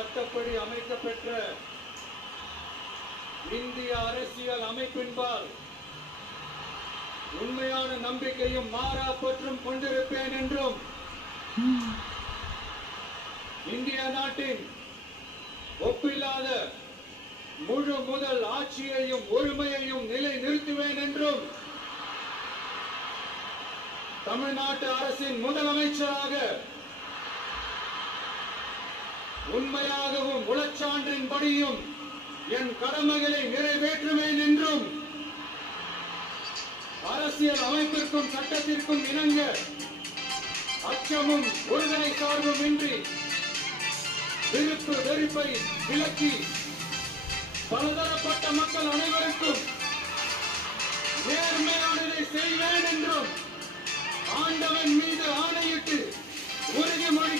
சட்டப்படி அமைக்கப்பெற்ற இந்திய அரசியல் அமைப்பின்பால் உண்மையான நம்பிக்கையும் மாறா பற்றும் கொண்டிருப்பேன் என்றும் இந்திய நாட்டின் ஒப்பில்லாத முழு முதல் ஆட்சியையும் ஒழுமையையும் நிலை நிறுத்துவேன் என்றும் தமிழ்நாட்டு அரசின் முதலமைச்சராக உண்மையாகவும் உளச்சான்றின்படியும் என் கடமைகளை நிறைவேற்றுவேன் என்றும் அரசியல் அமைப்பிற்கும் சட்டத்திற்கும் இணங்க அச்சமும் ஒருதலை சார்பும் இன்றி விருப்பு வெறுப்பை விலக்கி பலதரப்பட்ட மக்கள் அனைவருக்கும் நேர்மையானதை செய்வேன் என்றும் ஆண்டவன் மீது ஆணையிட்டு உறுதிமொழி